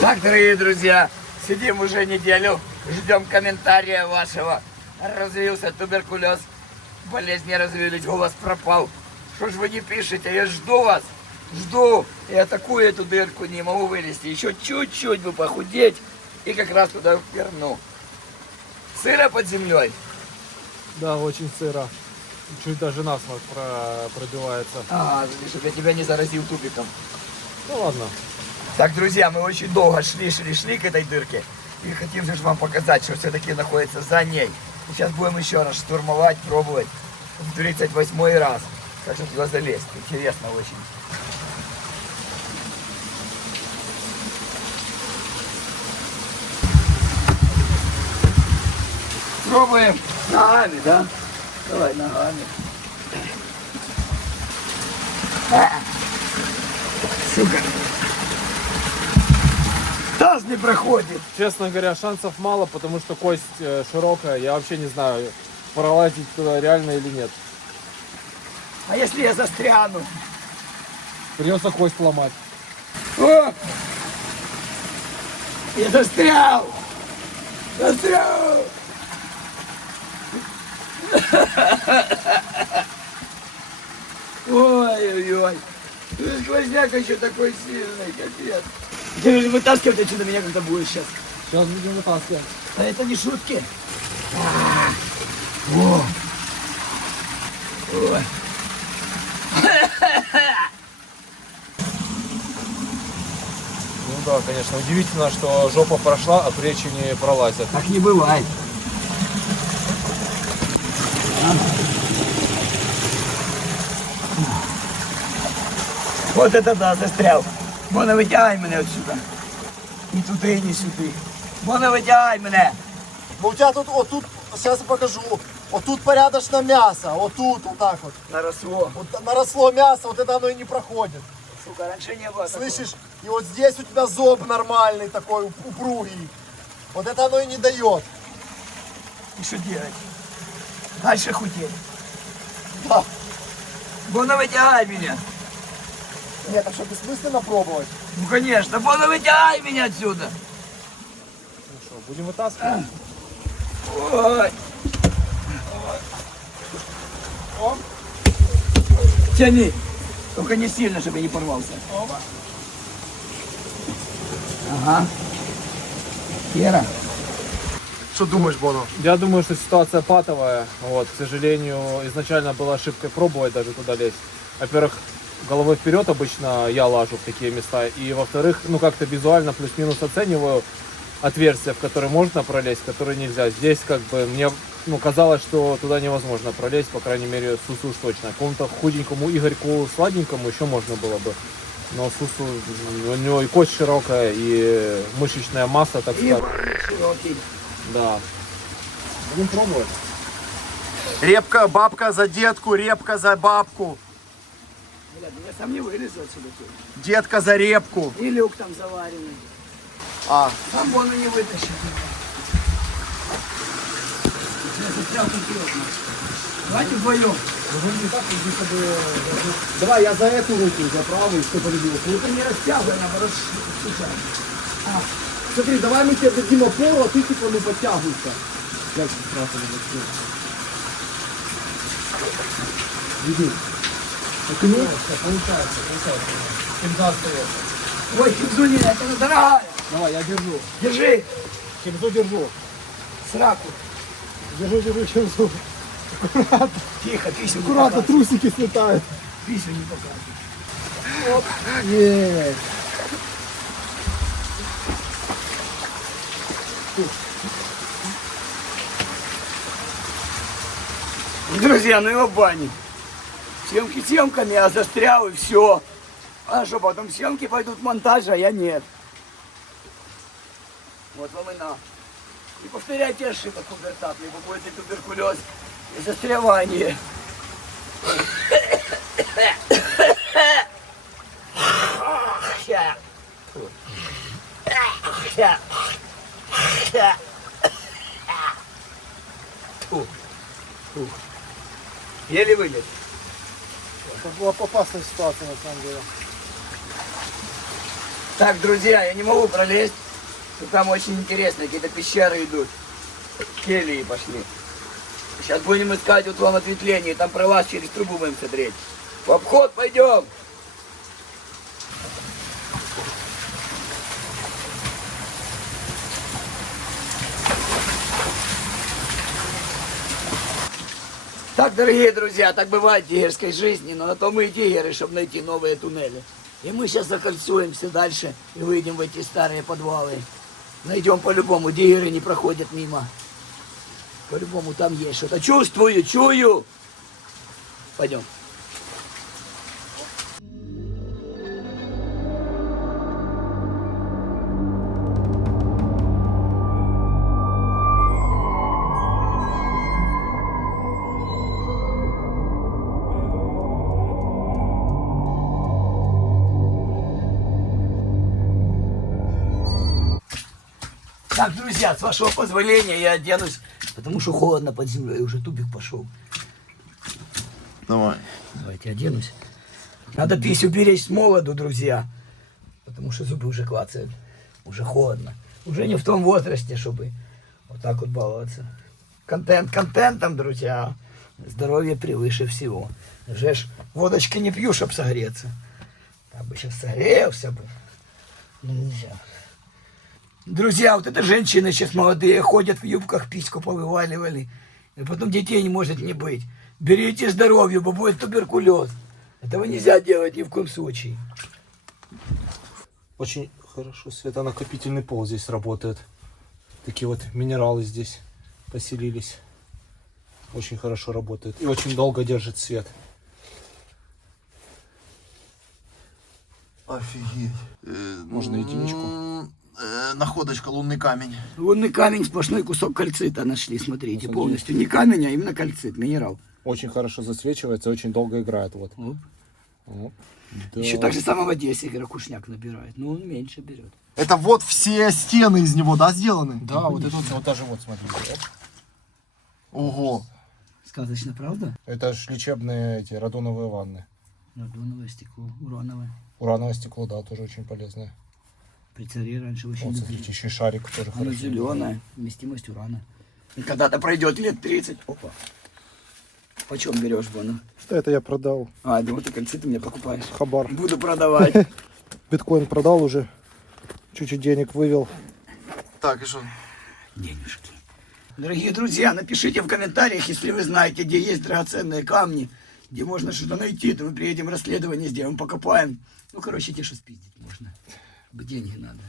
Так, дорогие друзья, сидим уже неделю, ждем комментария вашего. Развился туберкулез, болезнь не развились, голос пропал. Что ж вы не пишете? Я жду вас, жду. Я такую эту дырку не могу вылезти. Еще чуть-чуть бы похудеть и как раз туда верну. Сыро под землей? Да, очень сыро. Чуть даже насморк пробивается. Ага, чтобы я тебя не заразил тубиком. Ну ладно. Так, друзья, мы очень долго шли к этой дырке. И хотим же вам показать, что все-таки находится за ней. И сейчас будем еще раз штурмовать, пробовать в 38-й раз. Как же туда залезть? Интересно очень. Пробуем ногами, да? Давай ногами. Сука. Таз не проходит. Честно говоря, шансов мало, потому что кость широкая. Я вообще не знаю, пролазить туда реально или нет. А если я застряну? Придется кость ломать. О! Я застрял! Застрял! Ой-ой-ой. Сквозняк еще такой сильный, капец. Ты же вытаскивать отсюда меня когда будешь сейчас. Сейчас будем вытаскивать. А это не шутки. О! Ой. Ну да, конечно, удивительно, что жопа прошла, а плечи не пролазят. Так не бывает. Вот это да, застрял. Вона витягай мене отсюда. Ні туди, ні сюди. Вона витягай мене. Ну у тебя тут, вот тут, сейчас я покажу. Вот тут порядочно мясо, вот тут, вот так вот. Наросло. Вот наросло мясо, вот это оно и не проходит. Сука, раньше не было такого. Слышишь? И вот здесь у тебя зоб нормальный такой, упругий. Вот это оно и не дает. И что делать? Дальше худеть. Да. Вона витягай меня. Нет, а что, бессмысленно пробовать? Ну конечно, вона витягай меня отсюда. Ну что, будем вытаскивать? Ой. Тяни. Только не сильно, чтобы я не порвался. Ага. Кера. Что думаешь, Боно? Я думаю, что ситуация патовая. Вот, к сожалению, изначально была ошибкой пробовать даже туда лезть. Во-первых, головой вперед обычно я лажу в такие места. И во-вторых, ну как-то визуально плюс-минус оцениваю отверстия, в которые можно пролезть, в которые нельзя. Здесь как бы мне казалось, что туда невозможно пролезть, по крайней мере, Сусу уж точно. Какому-то худенькому Игорьку сладенькому еще можно было бы. Но Сусу, у него и кость широкая, и мышечная масса, так И сказать. широкий. Да. Будем пробовать. Репка, бабка за детку, репка за бабку. Блядь, я сам не вылезу отсюда. Детка за репку. И люк там заваренный. А, Сам вон и не вытащит. Я застрял конкретно. Давайте вдвоем. давай я за эту руку, за правую, что полюбил. Только не растягивай, наоборот, сейчас. Смотри, давай мы тебе дадим опору, а ты типа подтягивайся. Иди. Получается. Химза остается. Ой, химзу не, это дорогая. Давай, я держу. Держи. Химзу держу. Сраку. Держу химзу. Тихо, писю не Аккуратно, показывай. трусики слетают. Писю не показывай. Оп. Нет. Друзья, ну его бани. Съемки съемками, я застрял и все. А что, потом съемки пойдут монтаж, а я нет. Вот вам и на. И повторяйте ошибок пубертат, либо будет и туберкулез, и застревание. Еле вылез. Это была опасная ситуация на самом деле. Так, друзья, я не могу пролезть. Тут там очень интересно, какие-то пещеры идут. Кельи пошли. Сейчас будем искать вот вам ответвление, там про вас через трубу будем смотреть. В обход пойдем. Так, дорогие друзья, так бывает в тигерской жизни, но на то мы и тигеры, чтобы найти новые туннели. И мы сейчас закольцуемся дальше и выйдем в эти старые подвалы. Найдем по-любому, тигеры не проходят мимо. По-любому там есть что-то. Чувствую, чую. Пойдем. Так, друзья, с вашего позволения я оденусь, потому что холодно под землей, уже тупик пошел. Давай. Давайте оденусь. Надо писю беречь с молоду, друзья, потому что зубы уже клацают, уже холодно. Уже не в том возрасте, чтобы вот так вот баловаться. Контент контентом, друзья. Здоровье превыше всего. Уже ж водочки не пью, чтобы согреться. Так бы сейчас согрелся бы. Но нельзя. Друзья, вот это женщины сейчас молодые ходят в юбках, письку повываливали. И потом детей не может не быть. Берите здоровье, бо будет туберкулез. Этого нельзя делать ни в коем случае. Очень хорошо светонакопительный пол здесь работает. Такие вот минералы здесь поселились. Очень хорошо работает и очень долго держит свет. Офигеть. Можно единичку. Находочка, лунный камень. Лунный камень, сплошной кусок кальцита нашли, смотрите, Смотрите. полностью. Не камень, а именно кальцит, минерал. Очень хорошо засвечивается, очень долго играет. Вот. Оп. Оп. Да. Еще так же самое в Одессе ракушняк набирает, но он меньше берет. Это вот все стены из него, да, сделаны? Да, вот это вот даже вот, смотрите. Ого. Сказочно, правда? Это ж лечебные эти радоновые ванны. Радоновое стекло, урановое. Урановое стекло, да, тоже очень полезное. При царе раньше очень Вот, любили. смотрите, еще и шарик тоже Оно хорошо. зеленое, вместимость урана. И когда-то пройдет лет 30. Опа. Почем берешь, Бону? Это я продал. А, я думал, ты кальцит мне покупаешь. Хабар. Буду продавать. Биткоин продал уже. Чуть-чуть денег вывел. Так, и что? Денежки. Дорогие друзья, напишите в комментариях, если вы знаете, где есть драгоценные камни, где можно что-то найти, то мы приедем, расследование сделаем, покопаем. Ну, короче, те, что спиздить можно. Деньги надо.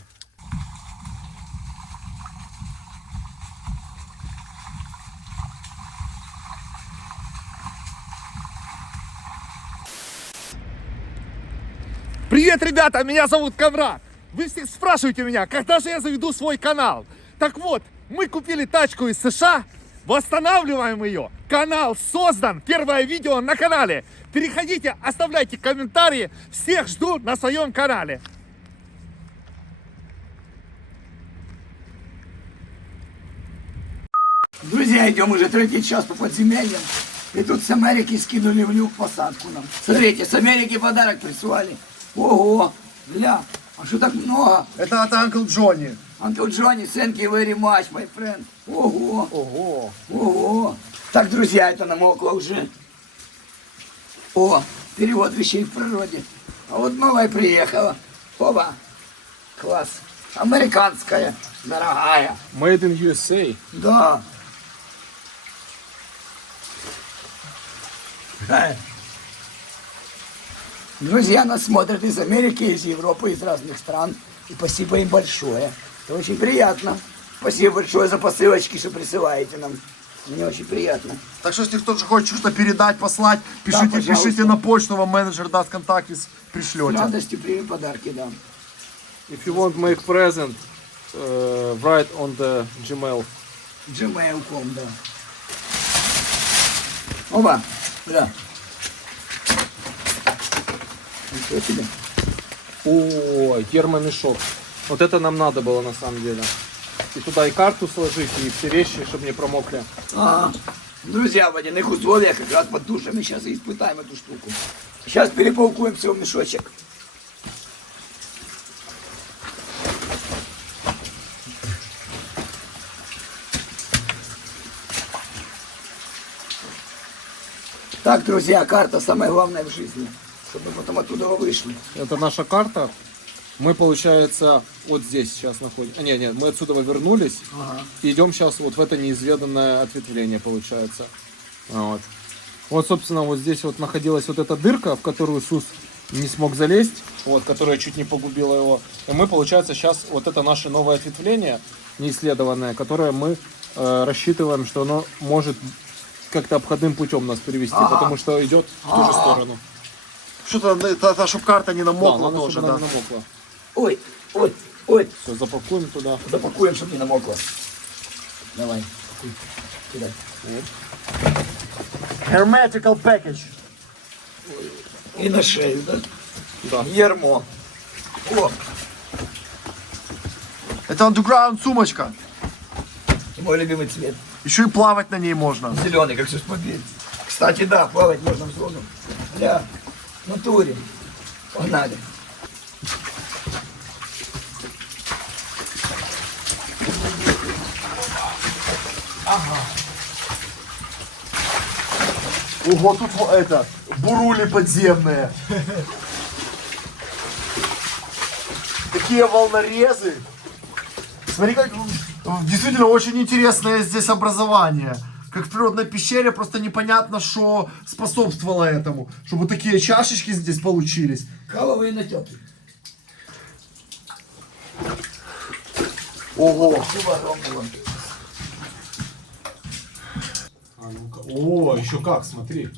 Привет, ребята, меня зовут Камрад. Вы все спрашиваете меня, когда же я заведу свой канал. Так вот, мы купили тачку из США, восстанавливаем ее. Канал создан, первое видео на канале. Переходите, оставляйте комментарии, всех жду на своем канале. Друзья, идем уже третий час по подземельям. И тут с Америки скинули в люк посадку нам. Смотрите, с Америки подарок прислали. Ого, бля, а что так много? Это от Uncle Джонни. Uncle Johnny, thank you very much, my friend. Ого, Ого. ого. Так, друзья, это намокло уже. О, перевод вещей в природе. А вот новая приехала. Оба. Класс. Американская, дорогая. Made in USA. Да. Друзья нас смотрят из Америки, из Европы, из разных стран. И спасибо им большое. Это очень приятно. Спасибо большое за посылочки, что присылаете нам. Мне очень приятно. Так что, если кто-то хочет что-то передать, послать, пишите, пожалуйста. пишите на почту, вам менеджер даст контакт и С пришлете. радостью примем подарки, да. If you want make present, write on the Gmail. Gmail.com, да. Оба, да. Ничего себе. Ой, термомешок. Вот это нам надо было на самом деле. И туда и карту сложить, и все вещи, чтобы не промокли. Ага. Друзья, в водяных условиях как раз под душами сейчас и испытаем эту штуку. Сейчас переполкуем все в мешочек. Так, друзья, карта самое главное в жизни. Чтобы мы потом оттуда вышли. Это наша карта. Мы, получается, вот здесь сейчас находимся. Нет, мы отсюда вернулись. И идем сейчас вот в это неизведанное ответвление, получается. Вот. Вот, собственно, вот здесь вот находилась вот эта дырка, в которую Сус не смог залезть, вот, которая чуть не погубила его. И мы, получается, сейчас вот это наше новое ответвление, неисследованное, которое мы рассчитываем, что оно может как-то обходным путем нас перевести, потому что идет в ту же сторону. Что-то, чтобы карта не намокла надо, тоже, чтобы да? она не намокла. Ой, ой, ой. Все, запакуем туда. Запакуем, чтобы не намокло. Давай, пакуй. Кидай. Hermetical package. И на шею, да? Да. Ермо. О, Это underground сумочка. мой любимый цвет. Еще и плавать на ней можно. Зеленый, как сюспобель. Кстати, да, плавать можно в зону. Бля, в натуре. Погнали. Ого, тут это, бурули подземные. Такие волнорезы. Смотри, как действительно очень интересное здесь образование. Как в природной пещере, просто непонятно, что способствовало этому. Чтобы такие чашечки здесь получились. Каловые натеки. Ого. А ну-ка. О, еще как, смотри.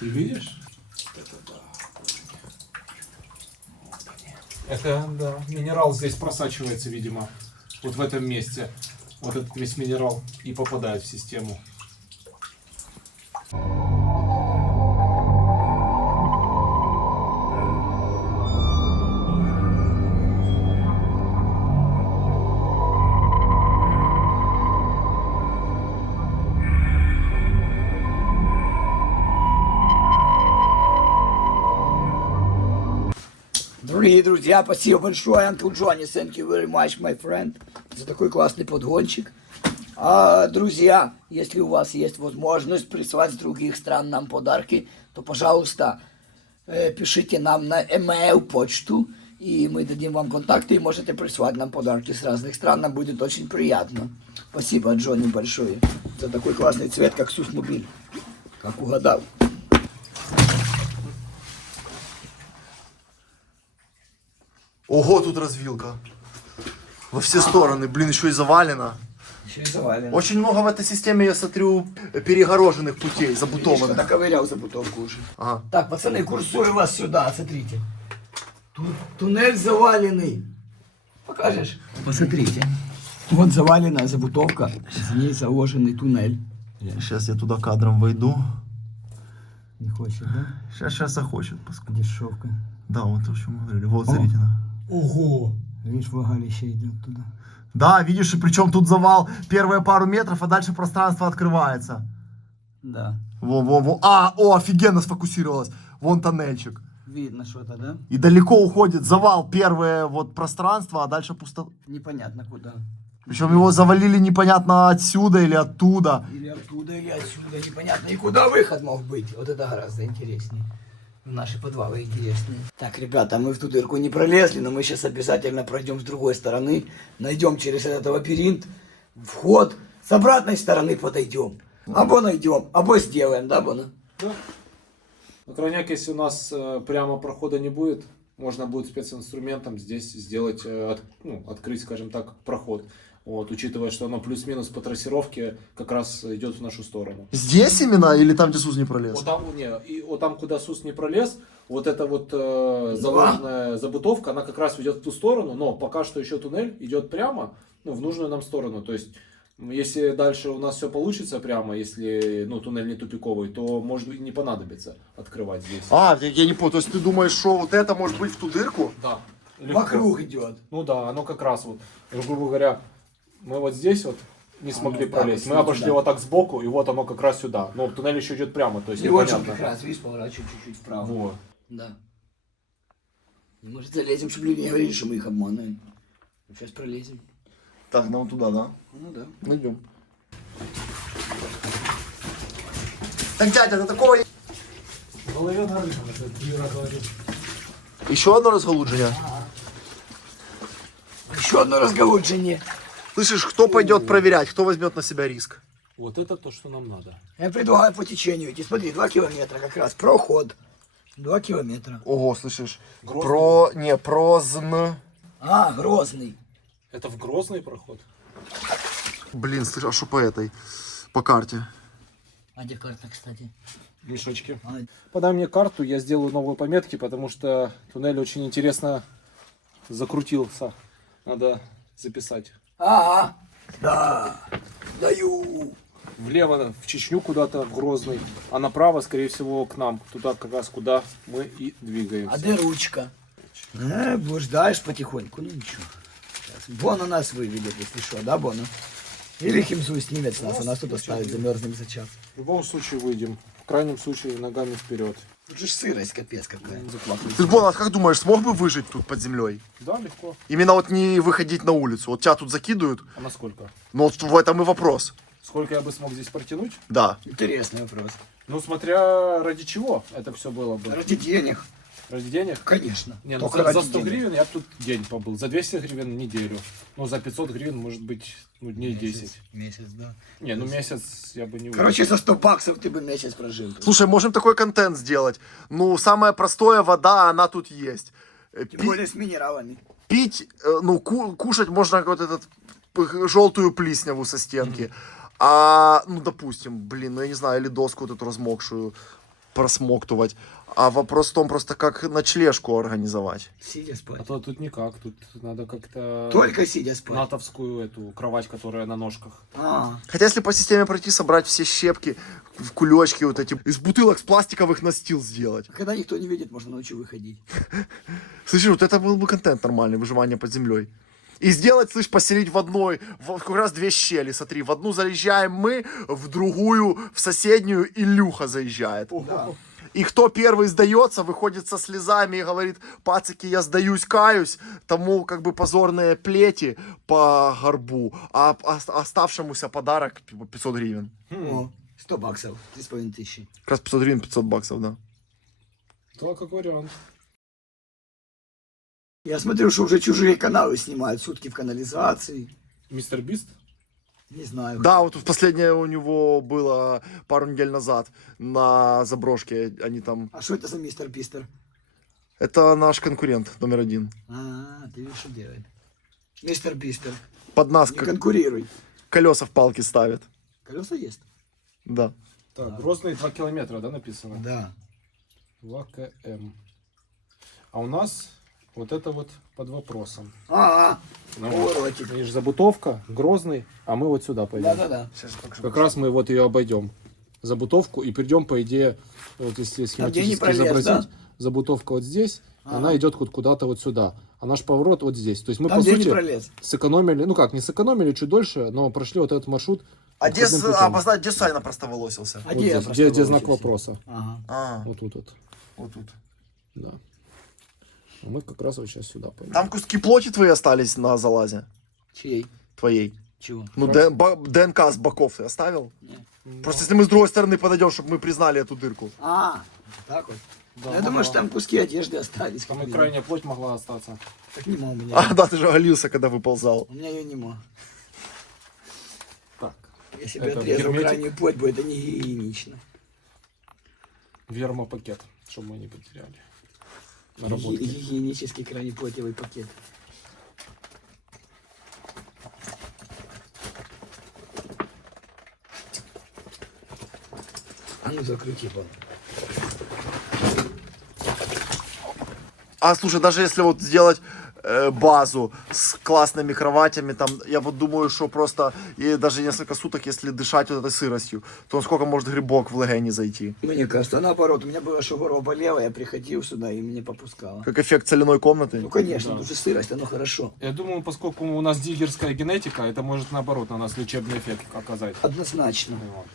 Ты видишь? Это, да, минерал здесь просачивается, видимо, вот в этом месте. Вот этот весь минерал и попадает в систему. Дорогие друзья, спасибо большое, Uncle Johnny, thank you very much, my friend, за такой классный подгончик. А, друзья, если у вас есть возможность прислать с других стран нам подарки, то, пожалуйста, пишите нам на email почту, и мы дадим вам контакты, и можете прислать нам подарки с разных стран, нам будет очень приятно. Спасибо, Джонни, большое за такой классный цвет, как Сусмобиль, как угадал. Ого, тут развилка. Во все стороны, блин, еще и завалено. Еще и завалено. Очень много в этой системе, я смотрю, перегороженных путей, Видишь, забутованных. наковырял забутовку уже. Ага. Так, пацаны, курсую вас сюда, смотрите. Тут туннель заваленный. Покажешь? Посмотрите. Вот заваленная забутовка, за ней заложенный туннель. Сейчас я туда кадром войду. Не хочет, да? Сейчас захочет. Дешевка. Да, вот то, что мы говорили. Вот, смотрите. Ого! Видишь, влагалище идет туда. Да, видишь, и причем тут завал первые пару метров, а дальше пространство открывается. Да. Во. О, офигенно сфокусировалось. Вон тоннельчик. Видно что-то, да? И далеко уходит завал, первое вот пространство, а дальше пусто. Непонятно куда. Причем его завалили непонятно отсюда или оттуда. Или оттуда, или отсюда, непонятно. И куда выход мог быть? Вот это гораздо интереснее. Наши подвалы интересные. Так, ребята, мы в ту дырку не пролезли, но мы сейчас обязательно пройдем с другой стороны. Найдем через этот лабиринт вход. С обратной стороны подойдем. Або найдем, або сделаем, да, Бона? Да. На крайняк, если у нас прямо прохода не будет, можно будет специнструментом здесь сделать, открыть, скажем так, проход. Вот, учитывая, что оно плюс-минус по трассировке как раз идет в нашу сторону. Здесь именно или там, где Сус не пролез? Вот там, вот там, куда Сус не пролез, вот эта вот заложенная забутовка, она как раз ведет в ту сторону, но пока что еще туннель идет прямо, в нужную нам сторону. То есть, если дальше у нас все получится прямо, если туннель не тупиковый, то может быть не понадобится открывать здесь. Я не понял, то есть ты думаешь, что вот это может быть в ту дырку? Да. Легко. Вокруг идет. Ну да, оно как раз вот, грубо говоря, мы вот здесь вот не смогли да, пролезть. Мы вот обошли сюда. вот так сбоку, и вот оно как раз сюда. Но туннель еще идет прямо, то есть И вот он непонятно. как раз, видишь, поворачивает чуть-чуть вправо. Вот. Да. И, может, залезем, чтобы люди не говорили, что мы их обманываем. Сейчас пролезем. Так, нам туда, да? Ну да. Найдем. Так, дядя, до такого... В голове нарыхано, это Юра говорит. Еще одно разголуджение. Еще одно разговорчение. Слышишь, кто пойдет проверять, кто возьмет на себя риск? Вот это то, что нам надо. Я предлагаю по течению идти. Смотри, 2 километра как раз. Проход. 2 километра. Ого, слышишь? Грозный? Прозн. А, Грозный. Это в Грозный проход? Блин, слышь, а что по этой? По карте. А где карта, кстати? Мешочки. А, Подай мне карту, я сделаю новые пометки, потому что туннель очень интересно закрутился. Надо записать. Ага. Да. Даю. Влево в Чечню куда-то, в Грозный, а направо, скорее всего, к нам. Туда как раз, куда мы и двигаемся. А где ручка? Блуждаешь потихоньку, ну ничего. Сейчас. Бона нас выведет, если что, да, Бона? Или Химзу снимет с нас, а нас тут оставит, замерзнем за час. В любом случае выйдем. В крайнем случае ногами вперед. Тут же сырость капец какая. Ты, Бон, а как думаешь, смог бы выжить тут под землей? Да, легко. Именно вот не выходить на улицу. Вот тебя тут закидывают, А насколько? но вот в этом и вопрос. Сколько я бы смог здесь протянуть? Да. Интересный вопрос. Ну, смотря ради чего это все было бы. Ради денег, Ради денег? конечно. Не, ну Только за ради 100 денег. гривен я бы тут день побыл. За 200 гривен неделю. Ну, за 500 гривен, может быть, ну, дней 10. Месяц, да. Не, ну месяц я бы не Короче, за 100 баксов ты бы месяц прожил. Слушай, можем такой контент сделать. Ну, самое простое, вода, она тут есть. Тем более с минералами. Пить, ну, кушать можно вот этот желтую плисняву со стенки. А, ну, допустим, блин, ну, я не знаю, или доску вот эту размокшую просмоктывать. А вопрос в том, просто как ночлежку организовать. Сидя спать. А то тут никак, тут надо как-то... Только сидя спать. натовскую эту кровать, которая на ножках. А, Хотя, если по системе пройти, собрать все щепки в кулечки вот эти, из бутылок с пластиковых настил сделать. когда никто не видит, можно ночью выходить. Слышишь, вот это был бы контент нормальный, выживание под землей. И сделать, слышь, поселить в одной, как раз 2 щели, смотри, в одну заезжаем мы, в другую, в соседнюю Илюха заезжает. И кто первый сдается, выходит со слезами и говорит: пацики, я сдаюсь, каюсь, тому как бы позорные плети по горбу, а оставшемуся подарок 500 гривен. О, 100 баксов, 3500. Как раз 500 гривен, 500 баксов, да. Да, как вариант. Я смотрю, что уже чужие каналы снимают, сутки в канализации. Мистер Бист? Не знаю. Да, вот последнее у него было пару недель назад на заброшке, они там... А что это за мистер Пистер? Это наш конкурент номер 1. А, ты видишь, что делает. Мистер Пистер, Под нас не конкурируй. колеса в палки ставит. Колеса есть? Да. Так, Грозный 2 километра, да, написано? Да. 2 км. А у нас вот это вот под вопросом. А, Ну, поворотик. видишь, забутовка, Грозный, а мы вот сюда пойдем. Да-да-да. Как раз мы вот ее обойдем. Забутовку и придем, по идее, вот если Там, где не схематически пролез, изобразить, да? забутовка вот здесь, она идет куда-то вот сюда. А наш поворот вот здесь. То есть мы, Там, по где не сути, пролез. сэкономили, ну как, не сэкономили, чуть дольше, но прошли вот этот маршрут. обходным путем. обозначить, где Саня просто волосился. А Вот где я здесь, просто где знак вылупился? вопроса. Ага. А, Вот тут вот. вот тут. Да. А мы как раз вот сейчас сюда пойдем. Там куски плоти твои остались на залазе? Чей? Твоей. Чего? Ну, ДНК с боков ты оставил? Не. Просто если мы с другой стороны подойдем, чтобы мы признали эту дырку. А, так вот. Да, Я думаю, что там куски одежды остались. Там и как-то. крайняя плоть могла остаться. Так нема у меня. А, да, ты же оголился, когда выползал. У меня ее нема. Так. Если бы Это отрезал герметик? крайнюю плоть, бы это не гигиенично. Вермопакет, чтобы мы не потеряли. Наработки. Гигиенический крайнеплотевый пакет. А ну закрути, вон. А, слушай, даже если вот сделать базу с классными кроватями, там, я вот думаю, что просто и даже несколько суток, если дышать вот этой сыростью, то сколько может грибок в легени зайти? Мне кажется, наоборот, у меня было, что горло болело, я приходил сюда и мне попускало. Как эффект соляной комнаты. Ну, конечно, Да. тут же сырость, оно хорошо. Я думаю, поскольку у нас диггерская генетика, это может наоборот на нас лечебный эффект оказать. Однозначно. Вот.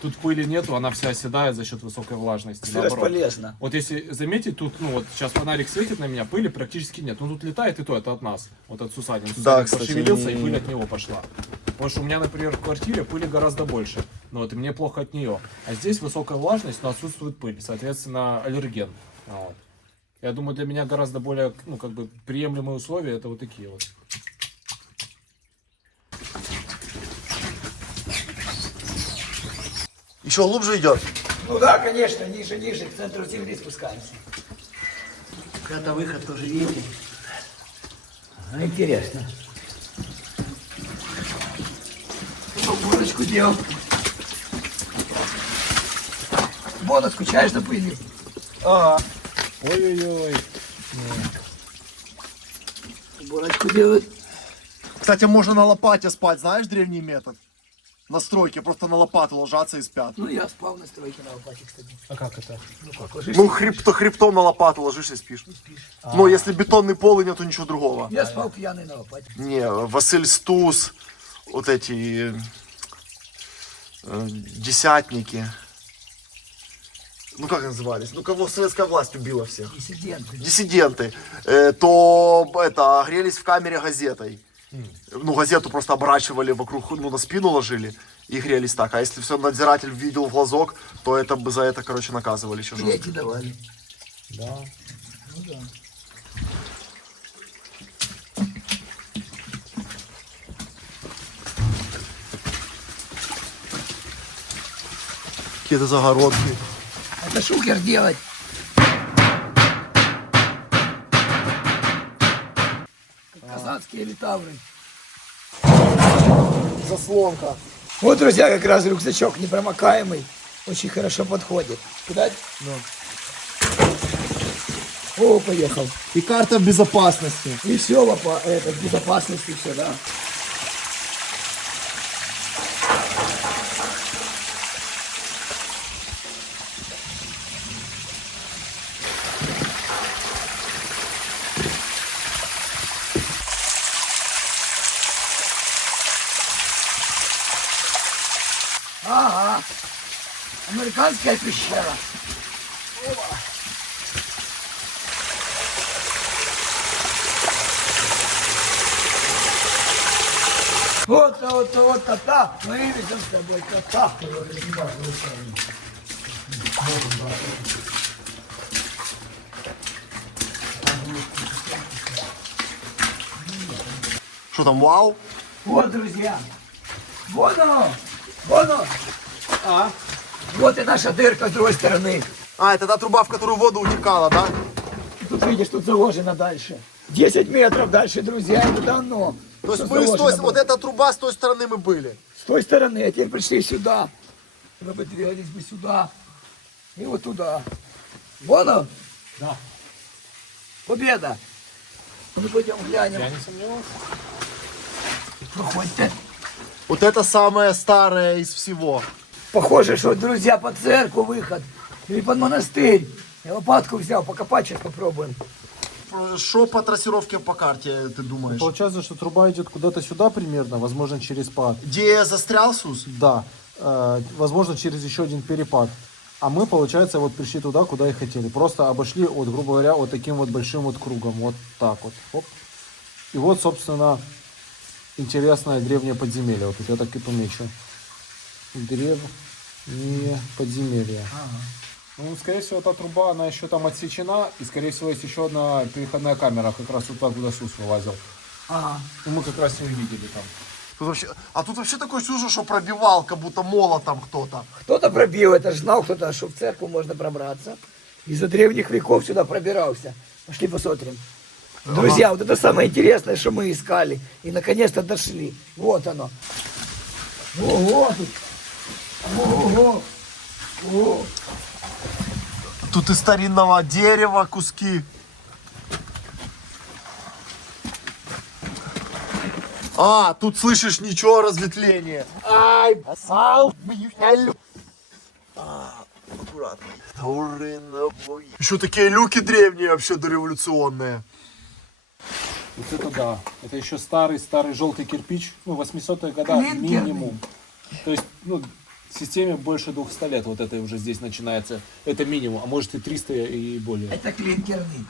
тут пыли нету, она вся оседает за счет высокой влажности. наоборот. Бесполезно. Вот если заметить, тут, ну вот сейчас фонарик светит на меня, пыли практически нет. Ну тут летает и то, это от нас, вот от Сусанина. Да, Сусанин кстати, пошевелился, и не- пыль от него пошла. Потому что у меня, например, в квартире пыли гораздо больше. Ну вот, и мне плохо от нее. А здесь высокая влажность, но отсутствует пыль. Соответственно, аллерген. Вот. Я думаю, для меня гораздо более, ну, как бы, приемлемые условия это вот такие вот. Еще глубже идет. Ну да, конечно, ниже, ниже, к центру земли спускаемся. Это выход тоже, видите? Интересно. Бурочку делал. Бона, скучаешь за пылью? Ой-ой-ой. Бурочку делают. Кстати, можно на лопате спать, знаешь древний метод? На стройке просто на лопату ложатся и спят. Ну, я спал на стройке на лопате, кстати. А как это? Ну, как, ложишься? Ну, хребтом на лопату ложишься и спишь. Ну, если бетонный пол и нету ничего другого. Я спал пьяный на лопате. Не, Василь Стус, вот эти десятники. Ну, как назывались? Ну, кого советская власть убила всех? Диссиденты. Диссиденты. То это грелись в камере газетой. Ну, газету просто оборачивали вокруг, ну, на спину ложили и грелись так. А если все надзиратель видел в глазок, то это бы за это, короче, наказывали еще жестко. Эти давали. Да. Ну да. Какие-то загородки. Это шухер делать. Как казацкие литавры. Заслонка. Вот, друзья, как раз рюкзачок непромокаемый. Очень хорошо подходит. Кидать? О, поехал. И карта безопасности. И все, это, в безопасности все, да. Ага. Американская пещера. Вот кота. Мы видим с тобой кота. Что там, вау? Вот, друзья. Вот оно. Вот оно. Вот и наша дырка с другой стороны. А, это та труба, в которую вода утекала, да? Тут видишь, тут заложено дальше. 10 метров дальше, друзья, это давно. То есть Тут мы с заложено той, было. вот эта труба, с той стороны мы были. С той стороны, а теперь пришли сюда. Мы бы двигались бы сюда. И вот туда. Вон он. Да. Победа. Мы пойдем глянем. Я не сомневался. Проходьте. Вот это самое старое из всего. Похоже, что, друзья, под церковь выход. Или под монастырь. Я лопатку взял, покопать сейчас попробуем. Что по трассировке по карте, ты думаешь? Получается, что труба идет куда-то сюда примерно, возможно, через пад. Где застрял Сус? Да, возможно, через еще один перепад. А мы, получается, вот пришли туда, куда и хотели. Просто обошли, вот, грубо говоря, вот таким вот большим вот кругом. Вот так вот. Оп. И вот, собственно, интересное древнее подземелье. Вот тут я так и помечу. Древнее подземелье. Ну, скорее всего, эта труба, она еще там отсечена. И, скорее всего, есть еще одна переходная камера, как раз туда, куда Сус вылазил. Ага. Ну, мы как раз ее видели там. Тут вообще такое чувство, что пробивал, как будто молотом кто-то. Кто-то пробил, это ж знал кто-то, что в церковь можно пробраться. Из-за древних веков сюда пробирался. Пошли посмотрим. Друзья, вот это самое интересное, что мы искали. И наконец-то дошли. Вот оно. Ого, тут. Ого. Ого. Тут из старинного дерева куски. А, тут слышишь ничего, разветвление. Ай, басал. Аккуратно. Еще такие люки древние, вообще дореволюционные. Вот это да. Это еще старый желтый кирпич. Ну, 800-е годы Клинкерный. минимум. То есть, ну, системе больше 200 лет. Вот это уже здесь начинается. Это минимум, а может и 300 и более. Это клинкерный.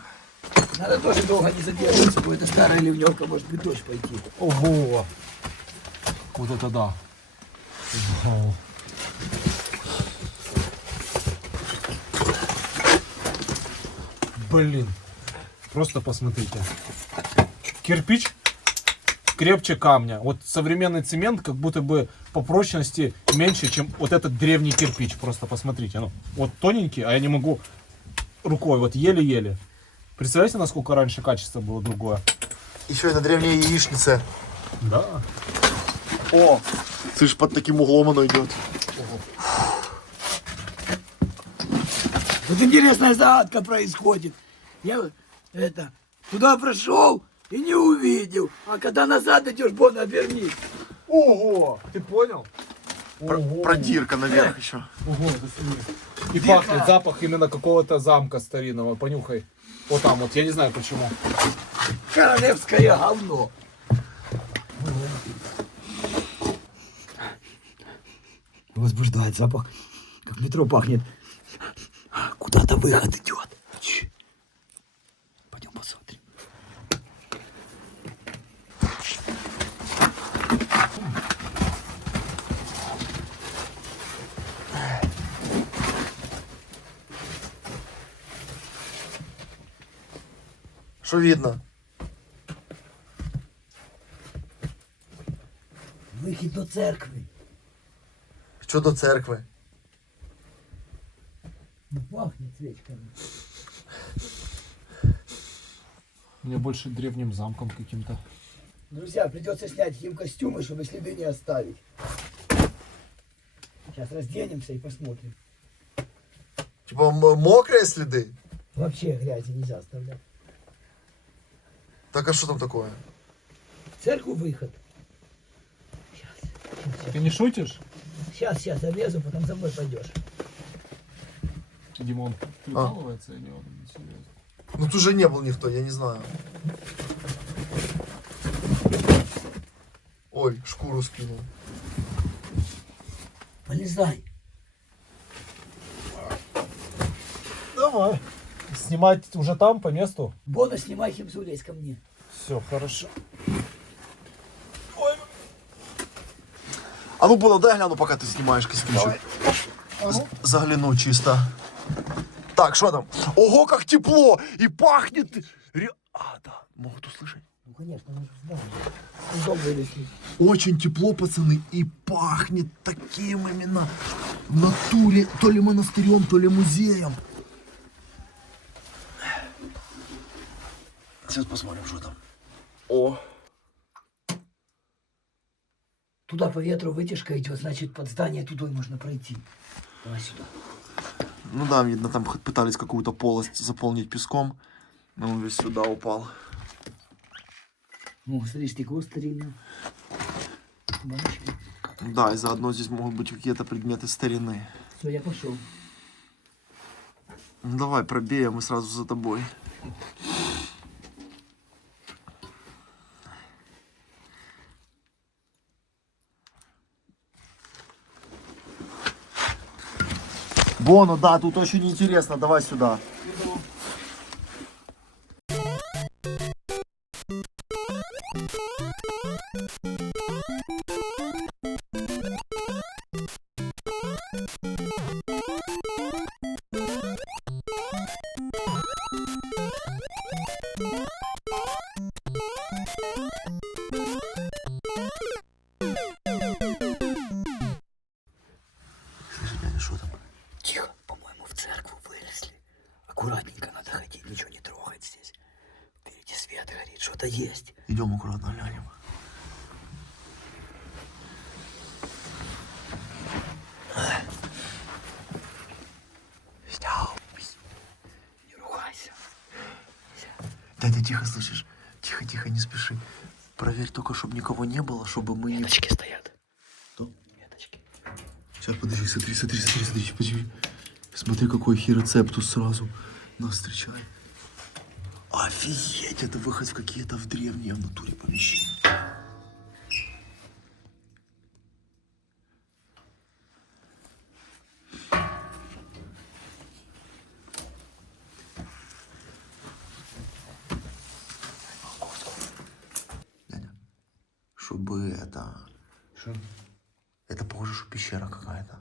Надо тоже долго не задерживаться, будет это старая ливневка, может быть дождь пойти. Ого! Вот это да. Вау. Блин. Просто посмотрите. Кирпич крепче камня. Вот современный цемент как будто бы по прочности меньше, чем вот этот древний кирпич. Просто посмотрите. Ну, вот тоненький, а я не могу рукой. Вот еле-еле. Представляете, насколько раньше качество было другое? Еще и на древней яичнице. Да. О, слышь, под таким углом оно идет. Вот интересная загадка происходит. Я туда прошел и не увидел. А когда назад идешь, Бон, обернись. Ого! Ты понял? Ого. Продирка наверх еще. Ого, это смотри. И пахнет запах именно какого-то замка старинного. Понюхай. Вот там вот, я не знаю почему. Королевское говно. Возбуждает запах, как метро пахнет. Куда-то выход идет. Пойдем посмотрим. Что видно? Выход до церкви. Что до церкви? Ну, пахнет свечками. Мне больше древним замком каким-то. Друзья, придется снять химкостюмы, чтобы следы не оставить. Сейчас разденемся и посмотрим. Типа мокрые следы? Вообще грязи нельзя оставлять. Так а что там такое? В церковь выход. Ты не шутишь? Сейчас залезу, потом за мной пойдешь. Димон, прикалывается или он серьезно? Ну тут же не был никто, я не знаю. Ой, шкуру скинул. Полезай. Давай. Снимать уже там, по месту? Бона, снимай химзу, лезь ко мне. Все, хорошо. А ну, Бона, дай гляну, пока ты снимаешь костюмчик. Загляну чисто. Так, что там? Ого, как тепло! И пахнет! А, да, могут услышать. Ну, конечно, мы же знаем. Дом вылезли. Очень тепло, пацаны, и пахнет таким именно в натуре, то ли монастырем, то ли музеем. Сейчас посмотрим, что там. О! Туда по ветру вытяжка идет, значит, под здание туда можно пройти. Давай сюда. Ну да, видно, там пытались какую-то полость заполнить песком, но он весь сюда упал. Ну, смотри, стекло старинное. Баночки. Да, и заодно здесь могут быть какие-то предметы старины. Все, я пошел. Ну давай, пробей, а мы сразу за тобой. Боно, да, тут очень интересно, давай сюда. Слушай, дядя, что там? Тихо, по-моему, в церковь вылезли. Аккуратненько надо ходить, ничего не трогать здесь. Впереди свет горит, что-то есть. Идем аккуратно глянем. Не ругайся. Дядя, тихо, слышишь? Тихо, тихо, не спеши. Проверь только, чтобы никого не было, чтобы мы не... Веточки стоят. Что? Веточки. Сейчас, подожди, смотри, подожди. Смотри, какой хироцептус сразу нас встречает. Офигеть, это выход в какие-то в древние в натуре помещения. чтобы это... Что? Это похоже, что пещера какая-то.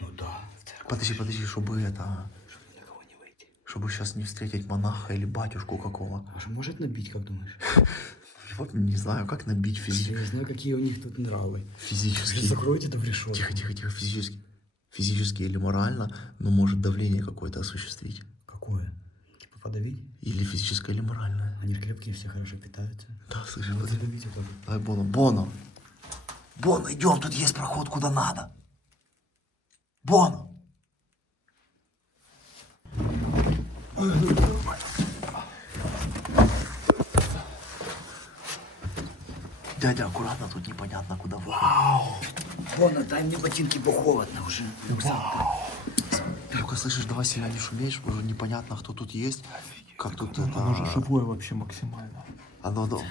Ну да, в церковь. Подожди, чтобы это... Чтобы никого не выйти. Чтобы сейчас не встретить монаха или батюшку какого. А что может набить, как думаешь? Вот не знаю, как набить Я не знаю, какие у них тут нравы. физически. Закройте это в решетку. Тихо, физически. Физически или морально, но может давление какое-то осуществить. Какое? Типа подавить? Или физическое, или моральное. Они крепкие, все хорошо питаются. Да, слышишь, Вот вот. задавите вот так. Давай, Боно. Боно! Боно, идем, тут есть проход куда надо. Боно! Дядя, аккуратно, тут непонятно куда выходить. Вон, дай мне ботинки, бо холодно уже. Только слышишь, давай сильно не шуметь, уже непонятно, кто тут есть. Как тут это... Оно же живое вообще максимально. Оно...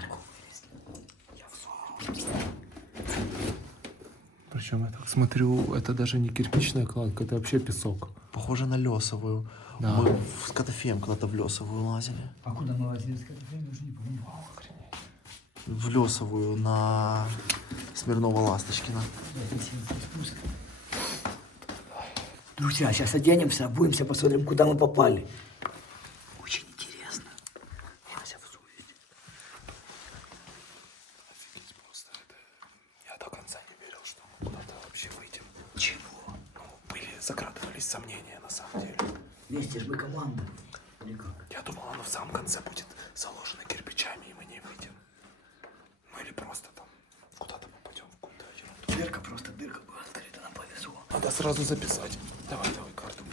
Причем я так смотрю, это даже не кирпичная кладка, это вообще песок. Похоже на лесовую. Да. Мы с Котофеем когда-то в лесовую лазили. А куда мы лазили с кофеем, уже не помню. В лесовую на Смирнова-Ласточкина. Друзья, сейчас оденемся, обуемся, посмотрим, куда мы попали. Очень интересно. Вася в совесть. Я до конца не верил, что мы куда-то вообще выйдем. Чего? Ну, закрадывались сомнения на самом деле. Вместе же мы команда. Или как? Я думал, оно в самом конце будет заложено кирпичами, и мы не выйдем. Ну или просто там куда-то попадем в какую-то ерунду. Дырка, просто дырка была открыта, нам повезло. Надо сразу записать. Давай карту.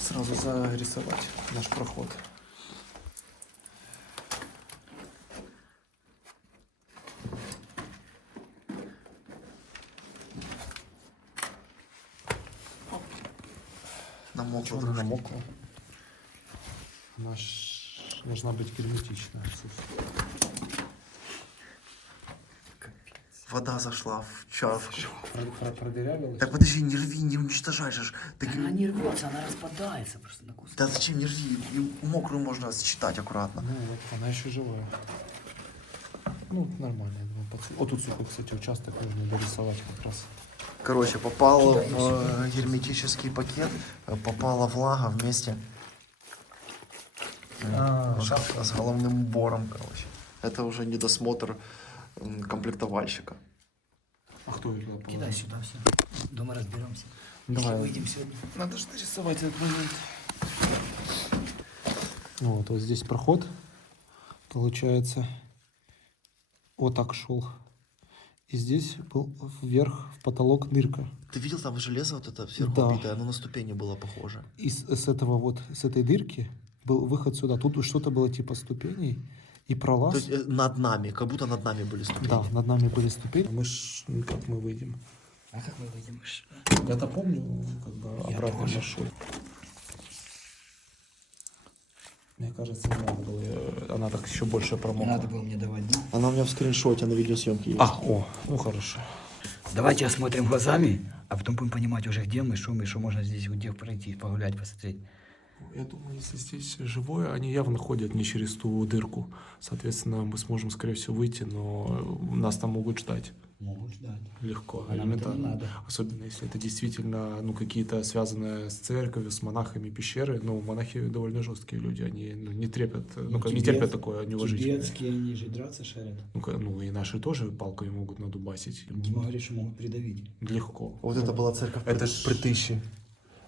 Сразу зарисовать наш проход. Намокло. Она намокла. Должна быть герметичная. Вода зашла в чашку. Продырявилась? Так подожди, не рви, не уничтожай же. Так... Она не рвется, она распадается просто на куски. Да зачем не рви? И мокрую можно считать аккуратно. Ну вот, она еще живая. Ну, нормально, я думаю. Вот тут сухой, кстати, участок нужно дорисовать как раз. Короче, попала в герметический пакет, попала влага вместе с головным убором, короче. Это уже недосмотр комплектовальщика. А кто ее туда Кидай сюда все. Дома разберемся. Давай. Если выйдем сегодня. Надо же нарисовать этот момент. Вот здесь проход, получается, вот так шел. И здесь был вверх в потолок дырка. Ты видел там железо вот это сверху Да. убитое? Оно на ступени было похоже. И с этого вот, с этой дырки был выход сюда. Тут что-то было типа ступеней и пролаз. То есть над нами, как будто над нами были ступени. Да, над нами были ступени. Как мы выйдем? А как мы выйдем? Я-то помню, как бы обратный тоже. маршрут. Мне кажется, не надо было. Она так еще больше Не промокла. надо было мне давать, да? Она у меня в скриншоте на видеосъемке есть. Ну хорошо. Давайте осмотрим глазами, а потом будем понимать уже, где мы, что можно здесь, где пройти, погулять, посмотреть. Я думаю, если здесь живое, они явно ходят не через ту дырку. Соответственно, мы сможем, скорее всего, выйти, но нас там могут ждать Могут ждать. легко, А нам это не элементарно. надо. Особенно если это действительно, какие-то связанные с церковью, с монахами пещеры. Ну, монахи довольно жесткие люди, они не трепят, не терпят такое неуважительное. Тибетские, они же драться шарят. И наши тоже палками могут надубасить. Дима говорит, что могут придавить. Легко. Вот это была церковь Это ж- Притыщи.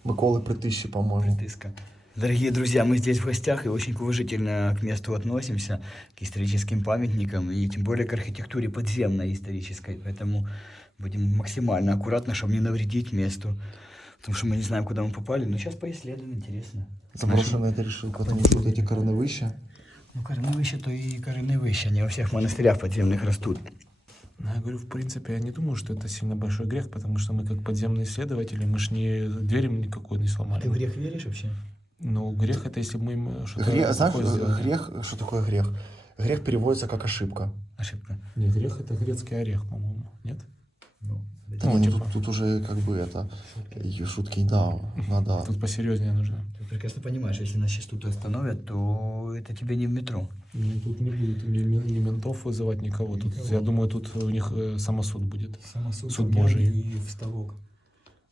Миколы Притыщи, по-моему. Тыска. Дорогие друзья, мы здесь в гостях и очень уважительно к месту относимся, к историческим памятникам и тем более к архитектуре подземной исторической. Поэтому будем максимально аккуратно, чтобы не навредить месту. Потому что мы не знаем, куда мы попали, но сейчас поисследуем, интересно. Заброшенная это решил, потому что вот эти корневища. Ну, корневища, то и корневища, они во всех монастырях подземных растут. Ну, я говорю, в принципе, я не думаю, что это сильно большой грех, потому что мы как подземные исследователи, мы ж двери никакой не сломали. Ты в грех веришь вообще? Ну, грех это если мы им что-то Знаешь, плохое сделали. грех, что такое грех? Грех переводится как ошибка. Ошибка. Нет, грех это грецкий орех, по-моему. Нет? Ну, Не, ну тут уже как бы это, и шутки, да, надо... Тут посерьезнее нужно. Ты прекрасно понимаешь, если нас сейчас тут остановят, то это тебе не в метро. Ну, тут не будет ни ментов вызывать, никого. Тут, я думаю, тут у них самосуд будет. Суд Божий. И в ставок.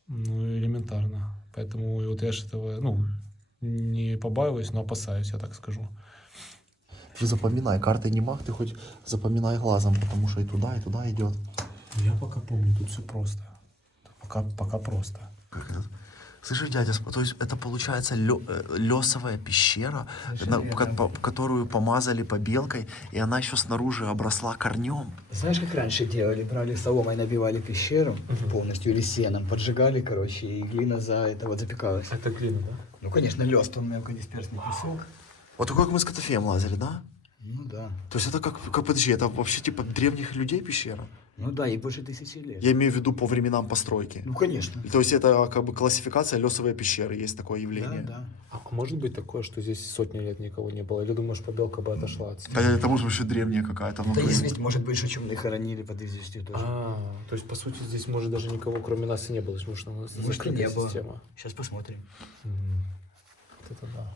Ну, элементарно. Поэтому вот я же этого, ну, не побаиваюсь, но опасаюсь, я так скажу. Ты запоминай, карты не маг, ты хоть запоминай глазом, потому что и туда идет. Я пока помню, тут все просто. Пока просто. Как это? Слышишь, дядя, то есть это получается лесовая пещера, которую помазали побелкой, и она еще снаружи обросла корнем. Знаешь, как раньше делали? Брали соломой, набивали пещеру полностью или сеном, поджигали, короче, и глина за это вот запекалась. Это глина, да? Ну, конечно, лёст, он мелкодисперсный песок. Вот такой, как мы с Котофеем лазили, да? Ну да. То есть это как подожди, это вообще типа древних людей пещера? Ну да, и больше 1000 лет. Я имею в виду по временам постройки. Ну, конечно. То есть это как бы классификация лесовой пещеры, есть такое Да, явление. да. А может быть такое, что здесь сотни лет никого не было? Или думаешь, побелка бы отошла от Да, это может вообще древняя какая-то. Да, известно, может быть, что чумные хоронили под известью тоже. То есть, по сути, здесь, может, даже никого, кроме нас, и не было, потому что у нас Может, и закрытая не было. система. Сейчас посмотрим. Вот это да.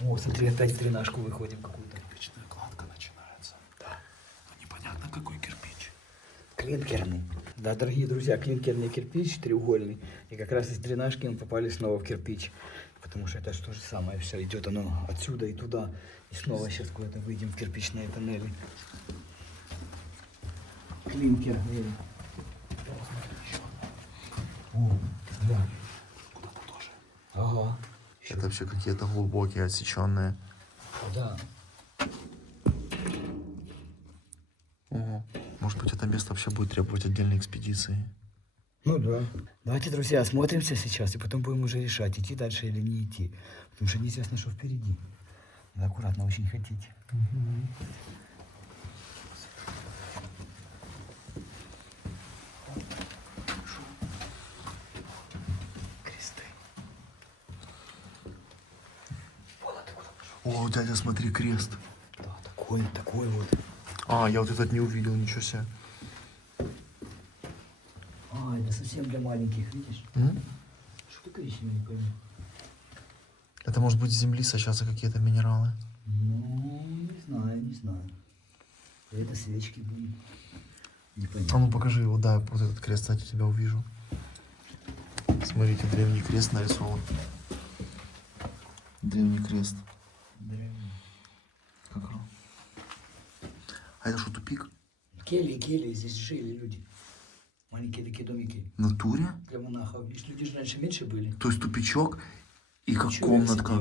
О, смотри, опять в дренажку выходим какую-то. Кирпичная кладка начинается. Да. Но непонятно, какой кирпич. Клинкерный. Да, дорогие друзья, клинкерный кирпич, треугольный. И как раз из дренажки мы попали снова в кирпич. Потому что это же то же самое. Все идет оно отсюда и туда. И снова сейчас куда-то выйдем в кирпичные тоннели. Клинкер. О, да. Куда-то тоже. Ага. Это вообще какие-то глубокие, отсеченные. Да. Ого. Может быть, это место вообще будет требовать отдельной экспедиции. Ну да. Давайте, друзья, осмотримся сейчас, и потом будем уже решать, идти дальше или не идти. Потому что неизвестно, что впереди. Надо аккуратно очень ходить. Кресты. О, дядя, смотри, крест. Да, такой вот. А, я вот этот не увидел, ничего себе. А, это совсем для маленьких, видишь? Что ты коричневый, не пойму. Это может быть с земли сочатся какие-то минералы. Ну, не знаю. Это свечки были. А Непонятно. ну покажи его, да, вот этот крест, кстати, тебя увижу. Смотрите, древний крест нарисован. Древний крест. Как он? А это что, тупик? Кельи, здесь жили люди. Маленькие такие домики В натуре? для монахов. Видишь, люди же раньше меньше были. То есть тупичок и как Человек комнатка,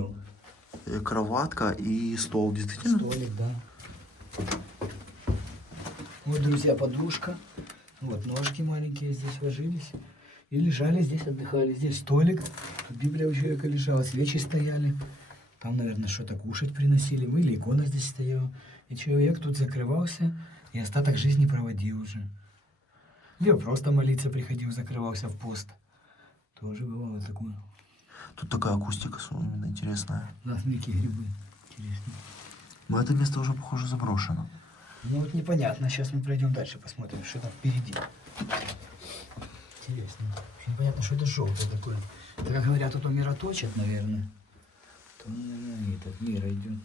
сидел. кроватка и стол, действительно? Столик, да. Вот, друзья, подушка. Вот, ножки маленькие здесь ложились. И лежали здесь, отдыхали. Здесь столик. Тут Библия у человека лежала, свечи стояли. Там, наверное, что-то кушать приносили. Или икона здесь стояла. И человек тут закрывался и остаток жизни проводил уже. Либо просто молиться приходил, закрывался в пост. Тоже бывало такое. Тут такая акустика именно интересная. Да, смотри, какие грибы. Интересно. Но это место уже, похоже, заброшено. Ну вот непонятно. Сейчас мы пройдем дальше, посмотрим, что там впереди. Интересно. Непонятно, что это желтое такое. Это, как говорят, тут мироточат, наверное. То, наверное, этот мир идет.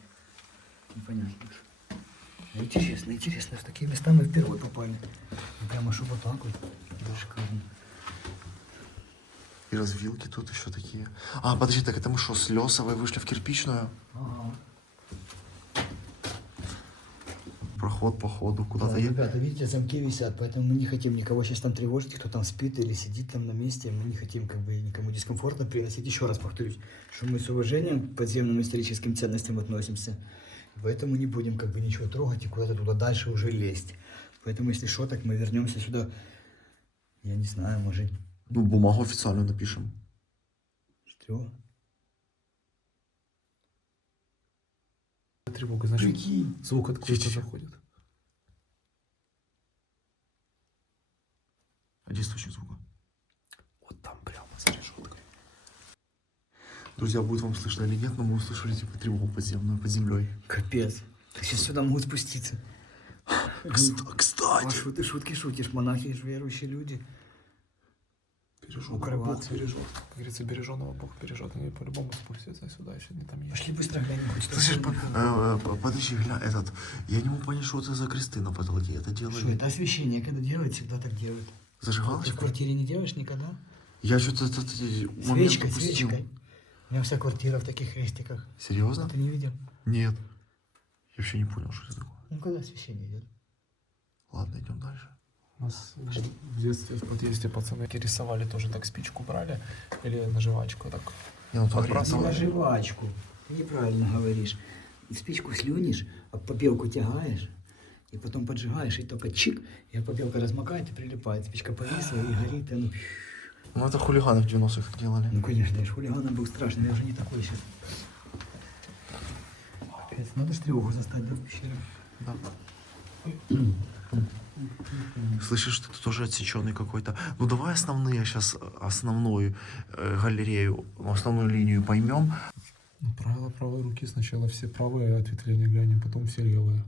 Непонятно. Интересно, интересно. В такие места мы впервые попали. И прямо что вот так вот. Это шикарно. И развилки тут еще такие. А, подожди, так это мы что, с Лесовой вышли в кирпичную? Ага. Проход по ходу куда-то. Да, ребята, видите, замки висят, поэтому мы не хотим никого сейчас там тревожить, кто там спит или сидит там на месте. Мы не хотим как бы никому дискомфортно приносить. Еще раз повторюсь, что мы с уважением к подземным историческим ценностям относимся. Поэтому не будем как бы ничего трогать и куда-то туда дальше уже лезть. Поэтому, если что, так мы вернемся сюда, я не знаю, может... Ну, бумагу официально напишем. Что? Тревога, значит, Прикинь. звук откуда-то заходит. А где источник звука? Вот там прямо за решеткой. Друзья, будет вам слышно или нет, но мы услышали типа тревогу подземную под землей. Капец. Сейчас сюда могут спуститься. Кстати. Ты шутки шутишь, монахи же верующие люди. Береженого Бог бережет. Как говорится, береженого Бог бережет. Они по-любому спустятся сюда, еще не там есть. Пошли быстро глянем, хоть что. Слышишь, подожди, этот, я не могу понять, что это за кресты на потолке. Это Что, делали это освещение, когда делают, всегда так делают. Ты в зажигалочка? квартире не делаешь никогда? Я что-то Свечкой, свечкой. У меня вся квартира в таких крестиках. Серьезно? Ты не видел? Нет. Я вообще не понял, что это такое. Ну, когда освещение идет. Ладно, идем дальше. У нас в детстве в подъезде пацаны рисовали тоже так спичку брали или на жвачку так. Не, ну, Подбрасывали. На жвачку. Ты неправильно говоришь. И спичку слюнишь, а попелку тягаешь, и потом поджигаешь, и только чик, и попелка размокает и прилипает. Спичка повисла и горит, и оно... Ну это хулиганы в 90-х делали. Ну, конечно, я ж хулиганом был страшный, я уже не такой сейчас. Опять надо ж тревогу застать, да, в пещере? Да. Слышишь, ты тоже отсеченный какой-то. Ну давай основную галерею, основную линию поймем. Ну, правила правой руки сначала все правые ответвления глянем, потом все левые.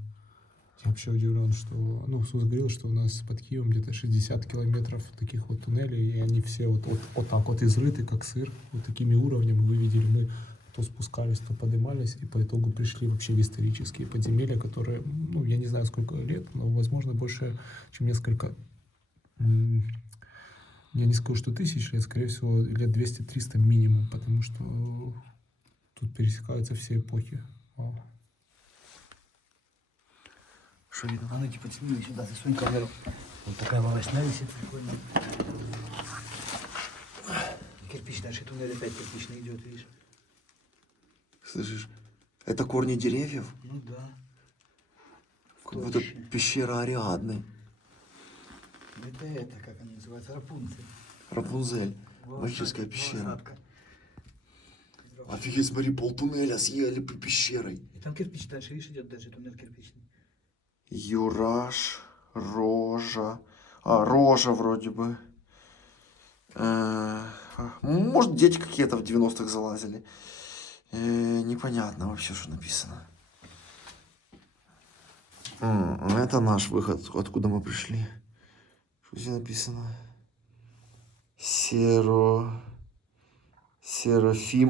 Я вообще удивлен, что... Ну, Сус говорил, что у нас под Киевом где-то 60 километров таких вот туннелей, и они все вот так вот изрыты, как сыр. Вот такими уровнями вы видели. Мы то спускались, то поднимались, и по итогу пришли вообще в исторические подземелья, которые, ну, я не знаю, сколько лет, но, возможно, больше, чем несколько... Я не скажу, что тысяч лет, скорее всего, лет 200-300 минимум, потому что тут пересекаются все эпохи. Вау. Что видно? А ну типа сними сюда, засунь камеру. Вот такая волосня висит, прикольно. Кирпич, дальше туннель опять кирпичный идет, видишь? Слышишь? Это корни деревьев? Ну да. Как будто пещера Ариадны. Это, как она называется, Рапунцель. Рапунцель. Магическая пещера. Волосатка. Офигеть, смотри, полтуннеля съели по пещерой. И там кирпич дальше, видишь, идет дальше туннель кирпичный. Юраж, Рожа. Рожа вроде бы. Может, дети какие-то в 90-х залазили. Непонятно вообще, что написано. Это наш выход, откуда мы пришли. Что здесь написано? Серафим.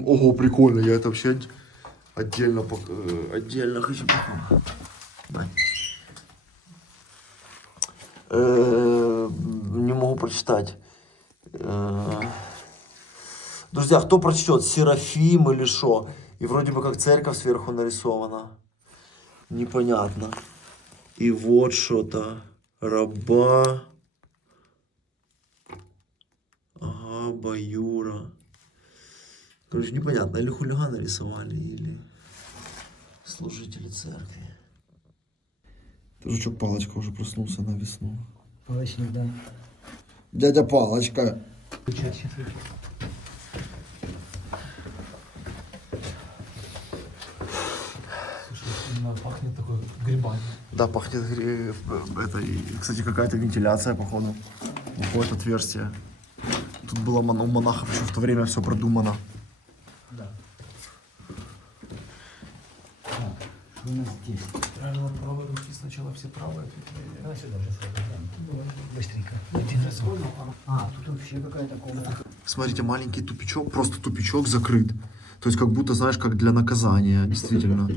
Ого, прикольно, я это вообще отдельно хочу показать. Не могу прочитать. Друзья, кто прочтет? Серафим или что? И вроде бы как церковь сверху нарисована. Непонятно. И вот что-то. Раба. Ага, Баюра. Короче, непонятно. Или хулиганы рисовали, или служители церкви. Жучок Палочка уже проснулся на весну. Палочник, да. Дядя Палочка. Сейчас. Слушай, пахнет такой грибами. Да, пахнет это, и, кстати, какая-то вентиляция, походу. Уходит отверстие. Тут было у монахов еще в то время все продумано. Да. Так, что у нас здесь? Правила правой руки сначала все правые ответвления. Давай сюда уже сразу. Быстренько. Один раз. Тут вообще какая-то комната. Смотрите, маленький тупичок, просто тупичок закрыт. То есть как будто, знаешь, как для наказания, действительно.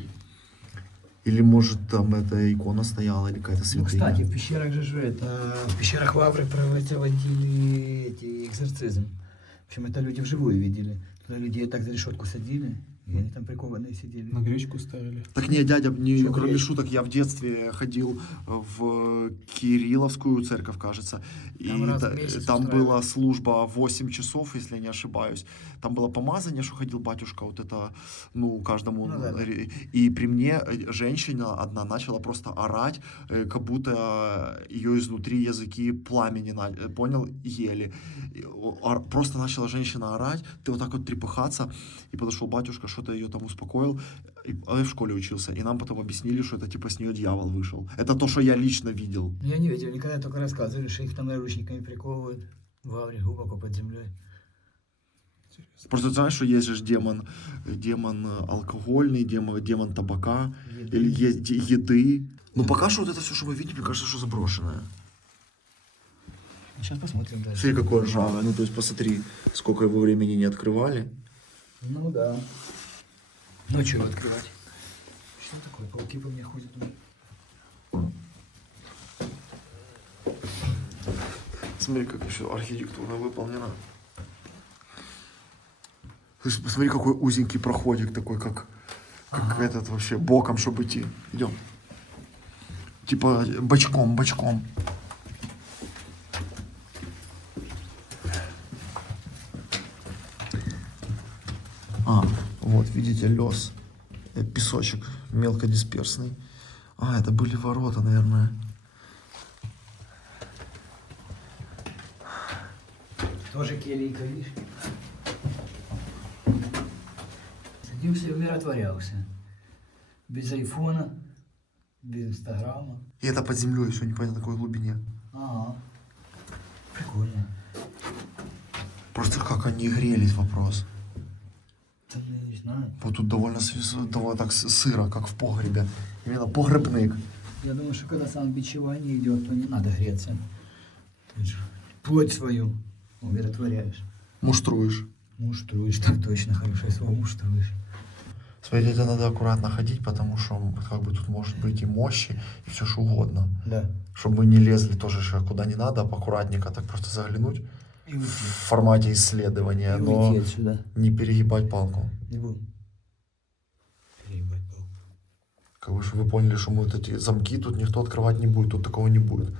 Или может там эта икона стояла, или какая-то Ну, святыня. кстати, в пещерах в пещерах Лавры проводили эти экзорцизм. В общем, это люди вживую видели. Туда людей так за решетку садили, и они там прикованные сидели. На гречку ставили. Так не, дядя, Что, кроме гречка? шуток, я в детстве ходил в Кирилловскую церковь, кажется. И Там раз в месяц там устраивали. была служба 8 часов, если я не ошибаюсь. Там было помазание, что ходил батюшка, вот это, ну, каждому. Ну, да. И при мне женщина одна начала просто орать, как будто ее изнутри языки пламени, понял, ели. Просто начала женщина орать, ты вот так вот трепыхаться, и подошел батюшка, что-то ее там успокоил. А я в школе учился, и нам потом объяснили, что это типа с нее дьявол вышел. Это то, что я лично видел. Я не видел, никогда только рассказывали, что их там наручниками приковывают в Лавре, глубоко под землей. интересно. Просто ты знаешь, что есть же демон алкогольный, демон табака, или есть еды. Ну пока что вот это все, что мы видим, мне кажется, что заброшенное. Сейчас посмотрим дальше. Смотри, какое ржавое. Ну то есть посмотри, сколько его времени не открывали. Ну да. Ну что открывать? Что такое? Пауки по мне ходят. Смотри, как еще архитектура выполнена. Слушай, посмотри, какой узенький проходик такой, как этот вообще, боком, чтобы идти. Идем. Типа бочком. Вот, видите, лёс. Песочек мелкодисперсный. Это были ворота, наверное. Тоже келейка, видишь? Садился и умиротворялся. Без айфона, без инстаграма. И это под землей все, непонятно на какой глубине. Ага. Прикольно. Просто как они грелись, вопрос. Там я не знаю. Вот тут довольно так сыро, как в погребе. Именно погребник. Я думаю, что когда самобичевание идет, то не надо греться. Ты же плоть свою умиротворяешь. Муштруешь. Муштруешь, так точно, хорошее слово, муштруешь. Смотрите, это надо аккуратно ходить, потому что как бы тут может быть и мощи, и все что угодно. Да. Чтобы мы не лезли тоже же куда не надо, аккуратненько так просто заглянуть И уйти. в формате исследования, И но уйти отсюда. не перегибать палку. Не будем. Переебать палку. Как бы, чтобы вы поняли, что мы вот эти замки тут никто открывать не будет, тут такого не будет.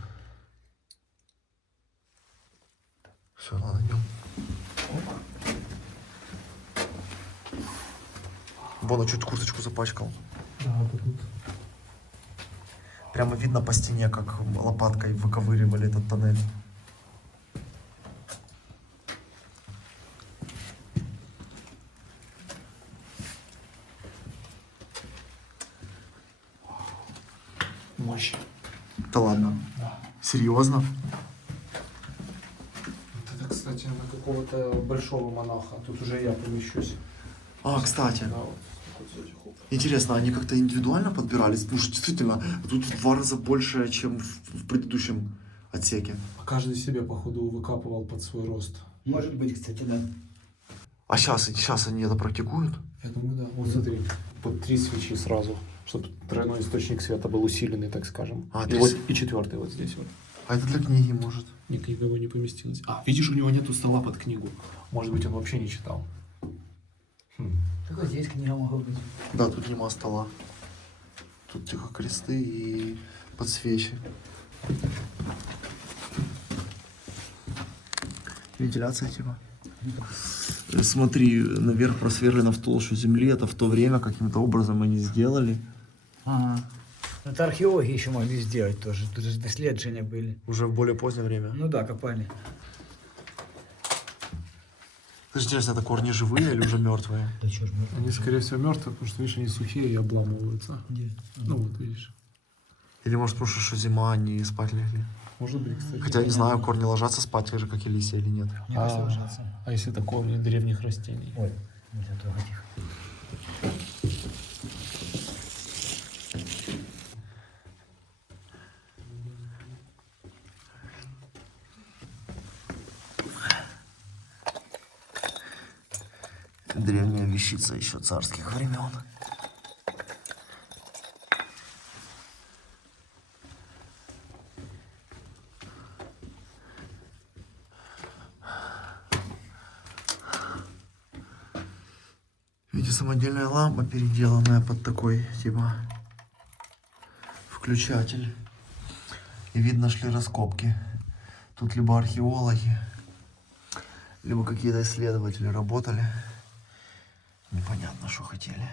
Все, ладно, идем. Вон, он чуть курточку запачкал. Да, тут. Прямо видно по стене, как лопаткой выковыривали этот тоннель. Мощь. Да ладно? Да. Серьезно? Вот это, кстати, на какого-то большого монаха. Тут уже я помещусь. Кстати. Да, вот сзади, хоп. Интересно, они как-то индивидуально подбирались? Потому что действительно, тут в 2 раза больше, чем в предыдущем отсеке. А каждый себе, походу, выкапывал под свой рост. Может быть, кстати, да. А сейчас они это практикуют? Я думаю, да. Вот смотри, под 3 свечи сразу, чтобы тройной источник света был усиленный, так скажем. И, вот, и 4-й вот здесь вот. А это для книги, может? Книга его не поместилась. Видишь, у него нету стола под книгу. Может быть, он вообще не читал. Так вот здесь книга могла быть. Да, тут нема стола. Тут тихо кресты и подсвечи. Вентиляция типа. Смотри, наверх просверлено в толщу земли. Это в то время каким-то образом они сделали. Ага. Это археологи еще могли сделать тоже. Тут же доследжения были. Уже в более позднее время. Ну да, копали. Скажи, интересно, это корни живые или уже мертвые? Да чё ж можно? Они, скорее всего, мертвые, потому что, видишь, они сухие и обламываются. Где? Ну вот, видишь. Или может просто, что зима, они спать легли? Может быть, кстати. Хотя я не знаю, корни ложатся спать так же, как и листья или нет. Мне кажется, ложатся. А если это корни древних растений? Ой, нельзя трогать их. Древняя вещица еще царских времен. Видите, самодельная лампа, переделанная под такой, типа, включатель. И видно, шли раскопки. Тут либо археологи, либо какие-то исследователи работали. Непонятно, что хотели.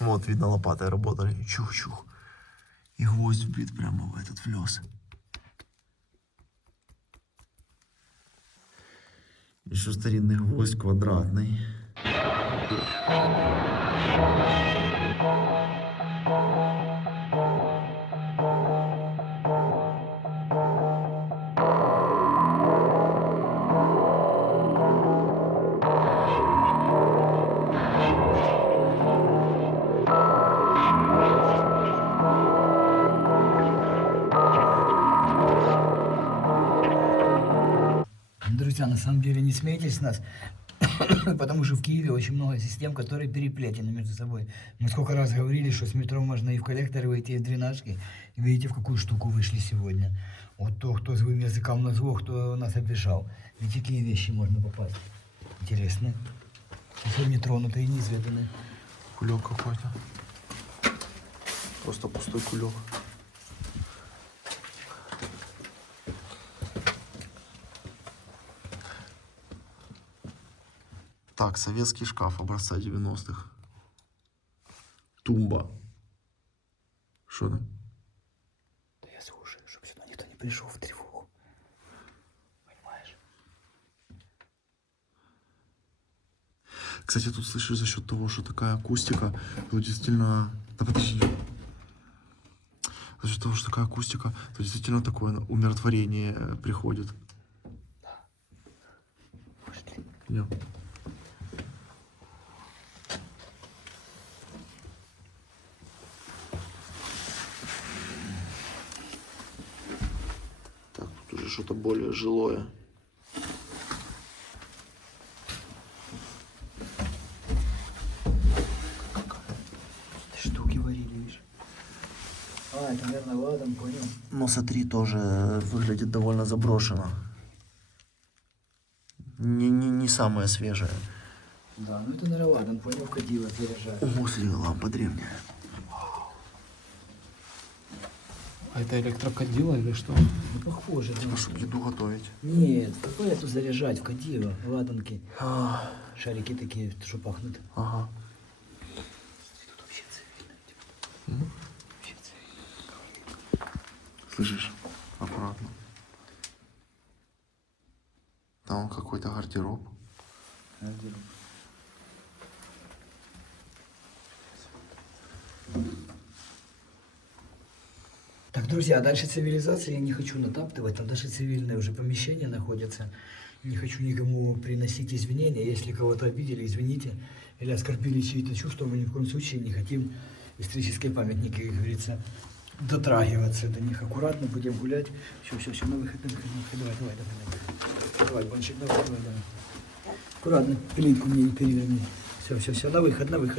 Вот, видно, лопатой работали. Чух-чух. И гвоздь вбит прямо в этот влез. Еще старинный гвоздь квадратный. Друзья, на самом деле не смейтесь с нас, потому что в Киеве очень много систем, которые переплетены между собой. Мы сколько раз говорили, что с метро можно и в коллекторы выйти, и в дренажки. И видите, в какую штуку вышли сегодня. Вот то, кто своим языком назвал, кто нас обижал. Ведь в какие вещи можно попасть. Интересно. Еще нетронутые и неизведанные. Кулек какой-то. Просто пустой кулек. Так, советский шкаф образца 90-х. Тумба. Что там? Да я слушаю, чтобы сюда никто не пришел в тревогу. Понимаешь? Кстати, тут слышишь, за счет того, что такая акустика, тут действительно... Да подожди. За счет того, что такая акустика, то действительно такое умиротворение приходит. Пошли. Идем. Так, тут уже что-то более жилое. Штуки варили, видишь? А, это, наверное, ладом, понял. Но смотри, тоже выглядит довольно заброшено. Не самое свежее. Да, ну это, наверное, ладом, понял, входило, заряжает. Ого, смотри, лампа древняя. А это электрокадило или что? Ну, похоже, да. Чтобы еду готовить. Нет, какое это заряжать, входило, ладанки. Шарики такие, что пахнут. Ага. Тут вообще цивильно. Вообще цивильно. Слышишь? Аккуратно. Там какой-то гардероб. Так, друзья, дальше цивилизации я не хочу натаптывать, там даже цивильные уже помещения находятся. Не хочу никому приносить извинения, если кого-то обидели, извините, или оскорбили чьи-то чувства, мы ни в коем случае не хотим исторические памятники, как говорится, дотрагиваться до них. Аккуратно будем гулять. Все, на выход, давай. Давай, Бончик, давай. Аккуратно, пилинку мне не переверни. Все, на выход. Давай.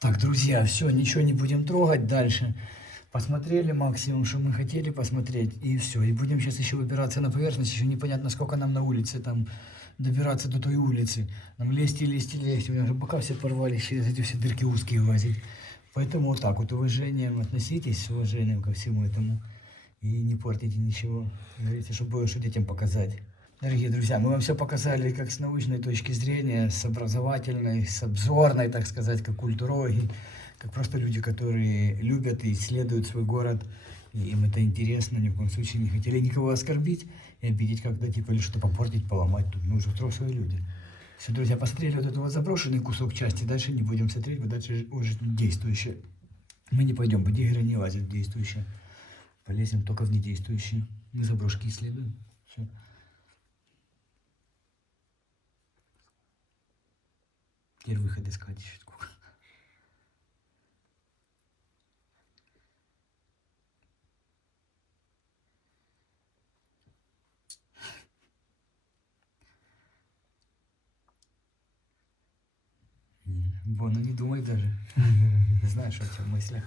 Так, друзья, все, ничего не будем трогать дальше. Посмотрели максимум, что мы хотели посмотреть, и все. И будем сейчас еще выбираться на поверхность, еще непонятно, сколько нам на улице там добираться до той улицы. Нам лезть. У меня уже бока все порвались, через эти все дырки узкие лазить. Поэтому вот так вот уважением относитесь, с уважением ко всему этому. И не портите ничего. Говорите, чтобы было что детям показать. Дорогие друзья, мы вам все показали как с научной точки зрения, с образовательной, с обзорной, так сказать, как культурологи, как просто люди, которые любят и исследуют свой город, и им это интересно, ни в коем случае не хотели никого оскорбить и обидеть как-то, типа, или что-то попортить, поломать. Тут мы уже взрослые люди. Все, друзья, посмотрели вот этот вот заброшенный кусок части, дальше не будем смотреть, вот дальше уже действующее. Мы не пойдем, бодигеры не лазят в действующее. Полезем только в недействующие. Мы заброшки исследуем. Все. Теперь выход искать еще сколько. Бо, ну не думай даже. Знаешь, о чем мыслях.